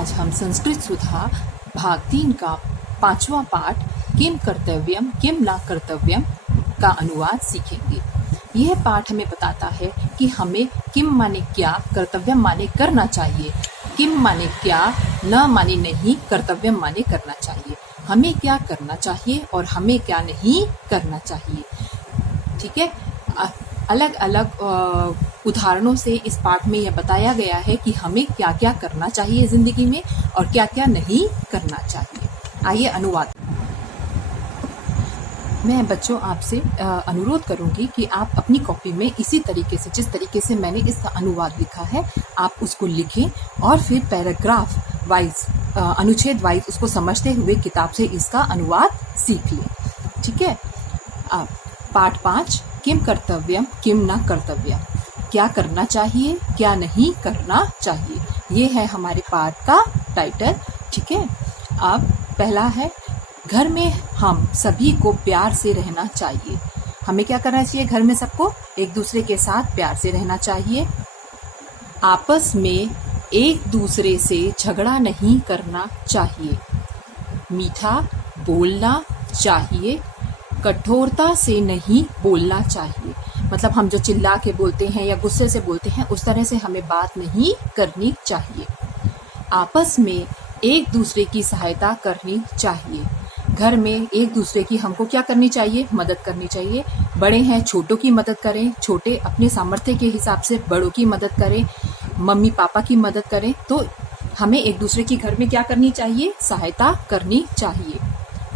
आज हम संस्कृत सुधा भाग 3 का 5वां पाठ किम कर्तव्यम किम न कर्तव्यम का अनुवाद सीखेंगे। यह पाठ हमें बताता है कि हमें किम माने क्या, कर्तव्यम माने करना चाहिए, किम माने क्या, न माने नहीं, कर्तव्यम माने करना चाहिए। हमें क्या करना चाहिए और हमें क्या नहीं करना चाहिए। ठीक है, अलग अलग उदाहरणों से इस पाठ में यह बताया गया है कि हमें क्या क्या करना चाहिए जिंदगी में और क्या क्या नहीं करना चाहिए। आइए अनुवाद। मैं बच्चों आपसे अनुरोध करूंगी कि आप अपनी कॉपी में इसी तरीके से, जिस तरीके से मैंने इसका अनुवाद लिखा है, आप उसको लिखें और फिर पैराग्राफ वाइज, अनुच्छेद वाइज उसको समझते हुए किताब से इसका अनुवाद सीख लें। ठीक है। पाठ 5 किम कर्तव्यम किम न कर्तव्यम, क्या करना चाहिए क्या नहीं करना चाहिए, ये है हमारे पाठ का टाइटल। ठीक है। अब पहला है, घर में हम सभी को प्यार से रहना चाहिए। हमें क्या करना चाहिए? घर में सबको एक दूसरे के साथ प्यार से रहना चाहिए। आपस में एक दूसरे से झगड़ा नहीं करना चाहिए। मीठा बोलना चाहिए, कठोरता से नहीं बोलना चाहिए। मतलब हम जो चिल्ला के बोलते हैं या गुस्से से बोलते हैं, उस तरह से हमें बात नहीं करनी चाहिए। आपस में एक दूसरे की सहायता करनी चाहिए। घर में एक दूसरे की हमको क्या करनी चाहिए? मदद करनी चाहिए। बड़े हैं छोटों की मदद करें, छोटे अपने सामर्थ्य के हिसाब से बड़ों की मदद करें, मम्मी पापा की मदद करें। तो हमें एक दूसरे की घर में क्या करनी चाहिए? सहायता करनी चाहिए।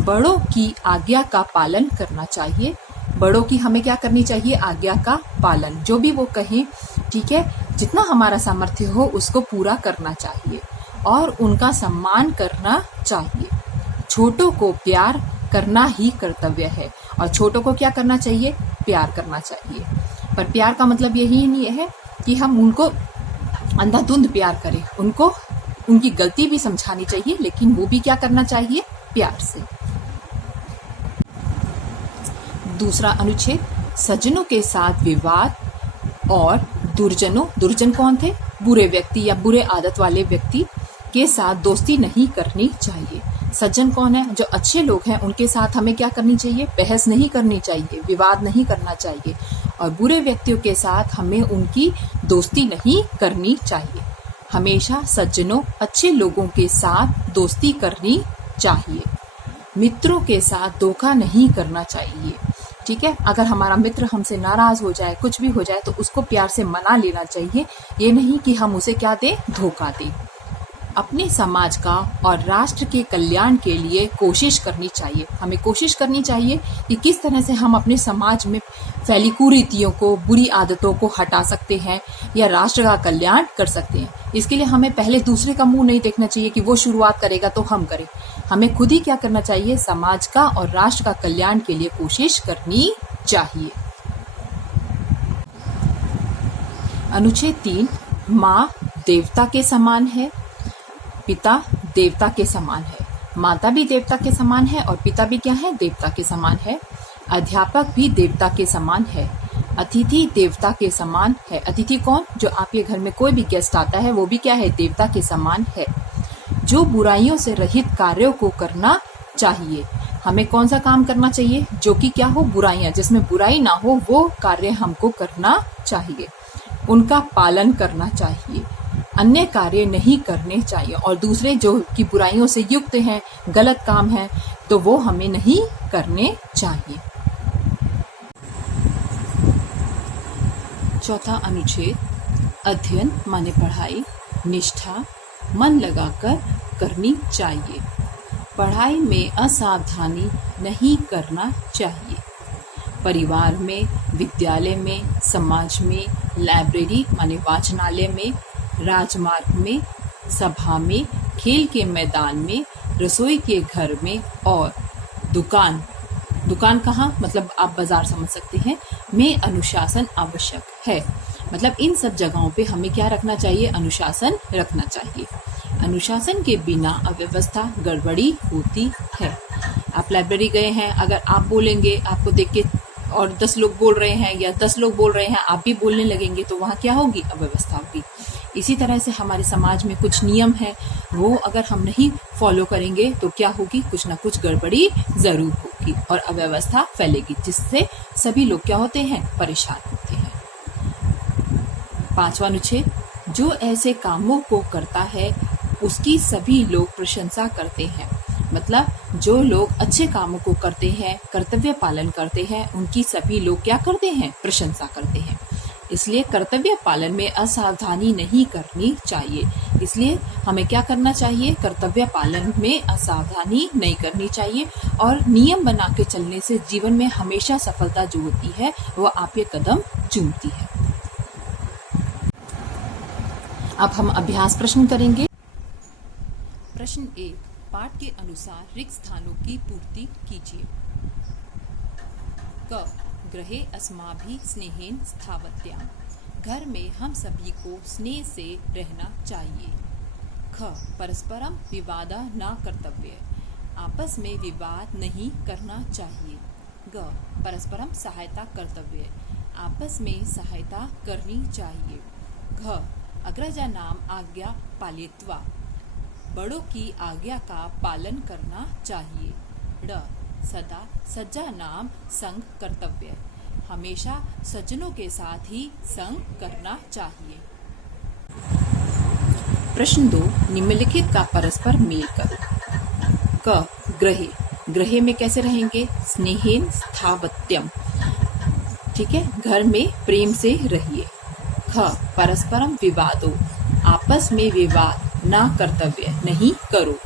बड़ों की आज्ञा का पालन करना चाहिए। बड़ों की हमें क्या करनी चाहिए? आज्ञा का पालन, जो भी वो कहें, ठीक है, जितना हमारा सामर्थ्य हो उसको पूरा करना चाहिए और उनका सम्मान करना चाहिए। छोटों को प्यार करना ही कर्तव्य है और छोटों को क्या करना चाहिए? प्यार करना चाहिए। पर प्यार का मतलब यही नहीं है कि हम उनको अंधाधुंध प्यार करें, उनको उनकी गलती भी समझानी चाहिए, लेकिन वो भी क्या करना चाहिए? प्यार से। दूसरा अनुच्छेद, सज्जनों के साथ विवाद और दुर्जनों, दुर्जन कौन थे? बुरे व्यक्ति या बुरे आदत वाले व्यक्ति के साथ दोस्ती नहीं करनी चाहिए। सज्जन कौन है? जो अच्छे लोग हैं, उनके साथ हमें क्या करनी चाहिए? बहस नहीं करनी चाहिए, विवाद नहीं करना चाहिए। और बुरे व्यक्तियों के साथ हमें उनकी दोस्ती नहीं करनी चाहिए। हमेशा सज्जनों, अच्छे लोगों के साथ दोस्ती करनी चाहिए। मित्रों के साथ धोखा नहीं करना चाहिए। ठीक है। अगर हमारा मित्र हमसे नाराज हो जाए, कुछ भी हो जाए, तो उसको प्यार से मना लेना चाहिए, ये नहीं कि हम उसे क्या दें? धोखा दें। अपने समाज का और राष्ट्र के कल्याण के लिए कोशिश करनी चाहिए। हमें कोशिश करनी चाहिए कि किस तरह से हम अपने समाज में फैली कुरीतियों को, बुरी आदतों को हटा सकते हैं या राष्ट्र का कल्याण कर सकते हैं। इसके लिए हमें पहले दूसरे का मुंह नहीं देखना चाहिए कि वो शुरुआत करेगा तो हम करें। हमें खुद ही क्या करना चाहिए? समाज का और राष्ट्र का कल्याण के लिए कोशिश करनी चाहिए। अनुच्छेद 3, माँ देवता के समान है, पिता देवता के समान है। माता भी देवता के समान है और पिता भी क्या है? देवता के समान है। अध्यापक भी देवता के समान है। अतिथि देवता के समान है। अतिथि कौन? जो आपके घर में कोई भी गेस्ट आता है, वो भी क्या है? देवता के समान है। जो बुराइयों से रहित कार्यों को करना चाहिए। हमें कौन सा काम करना चाहिए? जो कि क्या हो? बुराइयां, जिसमें बुराई ना हो, वो कार्य हमको करना चाहिए। उनका पालन करना चाहिए। अन्य कार्य नहीं करने चाहिए और दूसरे जो कि बुराइयों से युक्त हैं, गलत काम है, तो वो हमें नहीं करने चाहिए। चौथा अनुच्छेद, अध्ययन माने पढ़ाई, निष्ठा मन लगाकर करनी चाहिए। पढ़ाई में असावधानी नहीं करना चाहिए। परिवार में, विद्यालय में, समाज में, लाइब्रेरी माने वाचनालय में, राजमार्ग में, सभा में, खेल के मैदान में, रसोई के घर में और दुकान, दुकान कहाँ? मतलब आप बाजार समझ सकते हैं, में अनुशासन आवश्यक है। मतलब इन सब जगहों पे हमें क्या रखना चाहिए? अनुशासन रखना चाहिए। अनुशासन के बिना अव्यवस्था, गड़बड़ी होती है। आप लाइब्रेरी गए हैं, अगर आप बोलेंगे, आपको देख के और 10 लोग बोल रहे हैं या 10 लोग बोल रहे हैं, आप भी बोलने लगेंगे, तो वहाँ क्या होगी? अव्यवस्था होगी। इसी तरह से हमारे समाज में कुछ नियम है, वो अगर हम नहीं फॉलो करेंगे तो क्या होगी, कुछ ना कुछ गड़बड़ी जरूर होगी और अव्यवस्था फैलेगी, जिससे सभी लोग क्या होते हैं, परेशान होते हैं। 5वां अनुच्छेद, जो ऐसे कामों को करता है उसकी सभी लोग प्रशंसा करते हैं। मतलब जो लोग अच्छे कामों को करते हैं, कर्तव्य पालन करते हैं, उनकी सभी लोग क्या करते हैं, प्रशंसा करते हैं। इसलिए कर्तव्य पालन में असावधानी नहीं करनी चाहिए। इसलिए हमें क्या करना चाहिए, कर्तव्य पालन में असावधानी नहीं करनी चाहिए और नियम बना के चलने से जीवन में हमेशा सफलता जो होती है वो आपके कदम चूमती है। अब हम अभ्यास प्रश्न करेंगे। प्रश्न 1, पाठ के अनुसार रिक्त स्थानों की पूर्ति कीजिए। क, गृहे अस्माभिः स्नेहेन स्थावत्याम, घर में हम सभी को स्नेह से रहना चाहिए। ख, परस्परम विवादा न कर्तव्य, आपस में विवाद नहीं करना चाहिए। ग, परस्परम सहायता कर्तव्य, आपस में सहायता करनी चाहिए। घ, अग्रजानाम आज्ञा पालित्वा, बड़ों की आज्ञा का पालन करना चाहिए। ड, सदा सज्जनानां संग कर्तव्य, हमेशा सज्जनों के साथ ही संग करना चाहिए। प्रश्न 2, निम्नलिखित का परस्पर मेल करो। क, गृहे, गृहे में कैसे रहेंगे, स्नेहेन स्थावत्यम, ठीक है, घर में प्रेम से रहिए। ख, परस्परम विवादो, आपस में विवाद ना कर्तव्य, नहीं करो।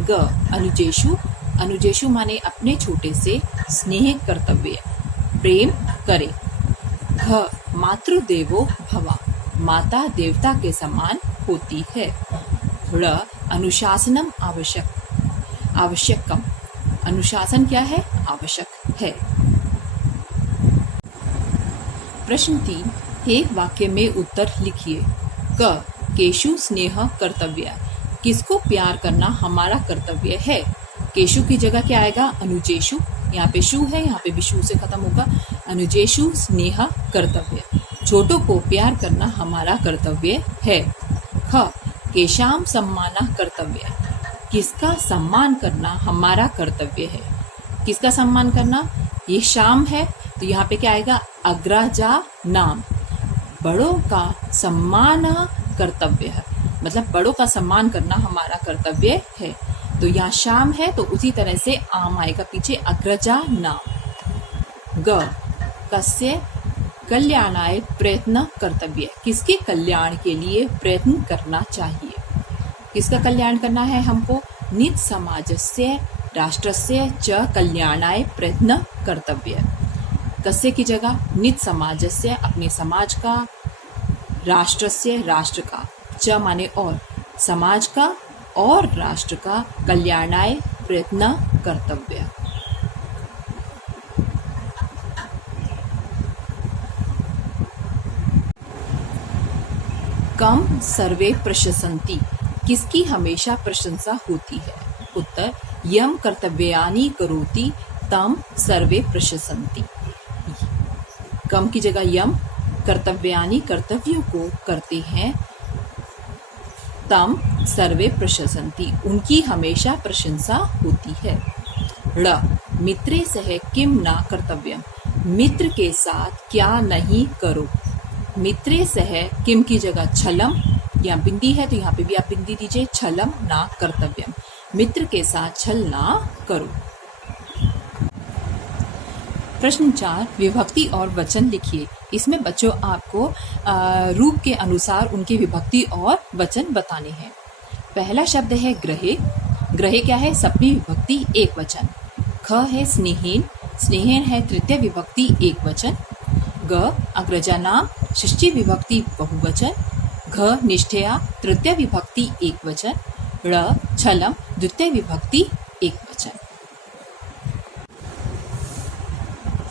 ग, अनुजेषु, अनुजेषु माने अपने छोटे से, स्नेह कर्तव्य, प्रेम करे। घ, मातृदेवो भव, माता देवता के समान होती है। ण, अनुशासनम आवश्यकम, अनुशासन क्या है, आवश्यक है। प्रश्न 3, एक वाक्य में उत्तर लिखिए। क, केशु स्नेह कर्तव्य, किसको प्यार करना हमारा कर्तव्य है। केशु की जगह क्या आएगा, अनुजेशु, यहाँ पे शु है, यहाँ पे भी शु से खत्म होगा। अनुजेशु स्नेह कर्तव्य, छोटों को प्यार करना हमारा कर्तव्य है। ख, केशाम सम्मान कर्तव्य, किसका सम्मान करना हमारा कर्तव्य है। किसका सम्मान करना, ये शाम है तो यहाँ पे क्या आएगा, अग्रजा नाम, बड़ों का सम्मान कर्तव्य है, मतलब बड़ों का सम्मान करना हमारा कर्तव्य है। तो यहाँ शाम है तो उसी तरह से आम आएगा पीछे, अग्रजा नाम। ग, कस्य कल्याणाय प्रयत्न कर्तव्य, किसके कल्याण के लिए प्रयत्न करना चाहिए। किसका कल्याण करना है हमको, निज समाजस्य राष्ट्रस्य च कल्याणाय प्रयत्न कर्तव्य। कस्य की जगह निज समाजस्य, अपने समाज का, राष्ट्रस्य राष्ट्र का, च माने और, समाज का और राष्ट्र का, कल्याणाय प्रयत्न कर्तव्य। कम सर्वे प्रशंसन्ति, किसकी हमेशा प्रशंसा होती है। उत्तर, यम कर्तव्यानि करोति तम सर्वे प्रशंसन्ति। कम की जगह यम, कर्तव्यानि कर्तव्यों को करते हैं, तम सर्वे प्रशंसन्ति, उनकी हमेशा प्रशंसा होती है। ळ, मित्रे सह किम न कर्तव्यम, मित्र के साथ क्या नहीं करो। मित्रे सह किम की जगह छलम, यहाँ बिंदी है तो यहाँ पे भी आप बिंदी दीजिए, छलम ना कर्तव्यम, मित्र के साथ छल ना करो। प्रश्न 4, विभक्ति और वचन लिखिए। इसमें बच्चों आपको रूप के अनुसार उनकी विभक्ति और वचन बताने हैं। पहला शब्द है ग्रहे। ग्रहे क्या है, सप्तमी विभक्ति एक वचन। ख है स्नेहेन, स्नेहेन है तृतीय विभक्ति एक वचन। ग, अग्रजा नाम षष्ठी विभक्ति बहुवचन। घ, निष्ठया तृतीय विभक्ति एक वचन। ड़, छलम द्वितीय विभक्ति एक वचन।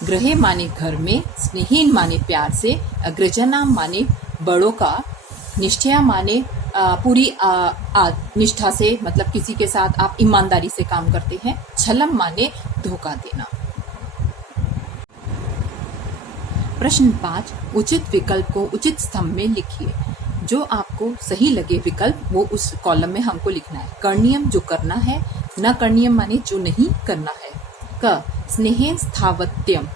ग्रहे माने घर में, स्नेहीन माने प्यार से, अग्रजना माने बड़ों का, निष्ठया माने पूरी निष्ठा से, मतलब किसी के साथ आप ईमानदारी से काम करते हैं। छलम माने धोखा देना। प्रश्न 5, उचित विकल्प को उचित स्तंभ में लिखिए। जो आपको सही लगे विकल्प वो उस कॉलम में हमको लिखना है। करणीयम जो करना है, न करणीयम माने जो नहीं करना है। क स्नेहे स्थावत्यम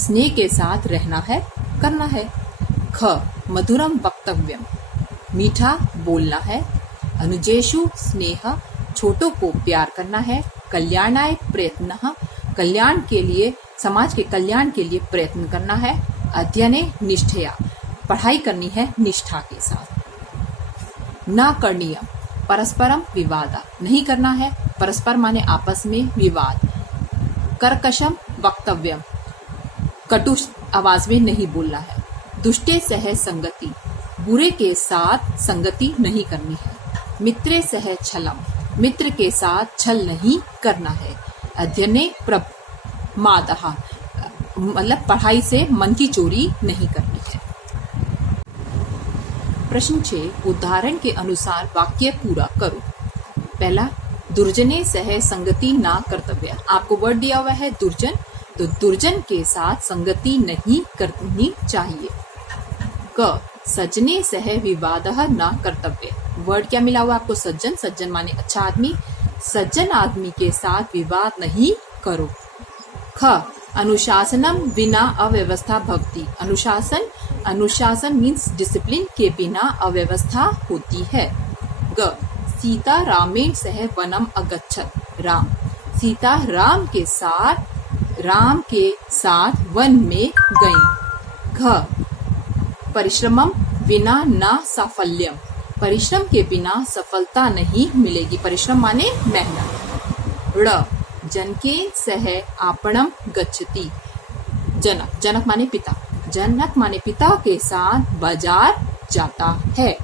स्नेह के साथ रहना है, करना है। ख मधुरम वक्तव्यम मीठा बोलना है। अनुजेषु स्नेह छोटों को प्यार करना है। कल्याणाय प्रयत्नः कल्याण के लिए, समाज के कल्याण के लिए प्रयत्न करना है। अध्ययने निष्ठया पढ़ाई करनी है निष्ठा के साथ। न करणीयम परस्परम विवादा नहीं करना है। परस्पर माने आपस में विवाद। कर्कशम वक्तव्यम कटु आवाज में नहीं बोलना है। दुष्टे सह संगति बुरे के साथ संगति नहीं करनी है। मित्रे सह छलम मित्र के साथ छल नहीं करना है। अध्ययने प्रमादः मतलब पढ़ाई से मन की चोरी नहीं करनी है। प्रश्न 6 उदाहरण के अनुसार वाक्य पूरा करो। पहला, दुर्जने सह संगति ना कर्तव्य। आपको वर्ड दिया हुआ है दुर्जन, तो दुर्जन के साथ संगति नहीं करनी चाहिए। क सज्जने सह विवादः ना कर्तव्य। वर्ड क्या मिला हुआ आपको? सज्जन। सज्जन माने अच्छा आदमी। सज्जन आदमी के साथ विवाद नहीं करो। ख अनुशासनम बिना अव्यवस्था भवति। अनुशासन मीन्स डिसिप्लिन के बिना अव्यवस्था होती है। ग सीता रामेण सह वनम अगच्छत। राम सीता राम के साथ वन में गई। घ परिश्रमम बिना न साफल्यम। परिश्रम के बिना सफलता नहीं मिलेगी। परिश्रम माने मेहनत। ड़ जनकेन सह आपणम गच्छति। जनक माने पिता। जनक माने पिता के साथ बाजार जाता है।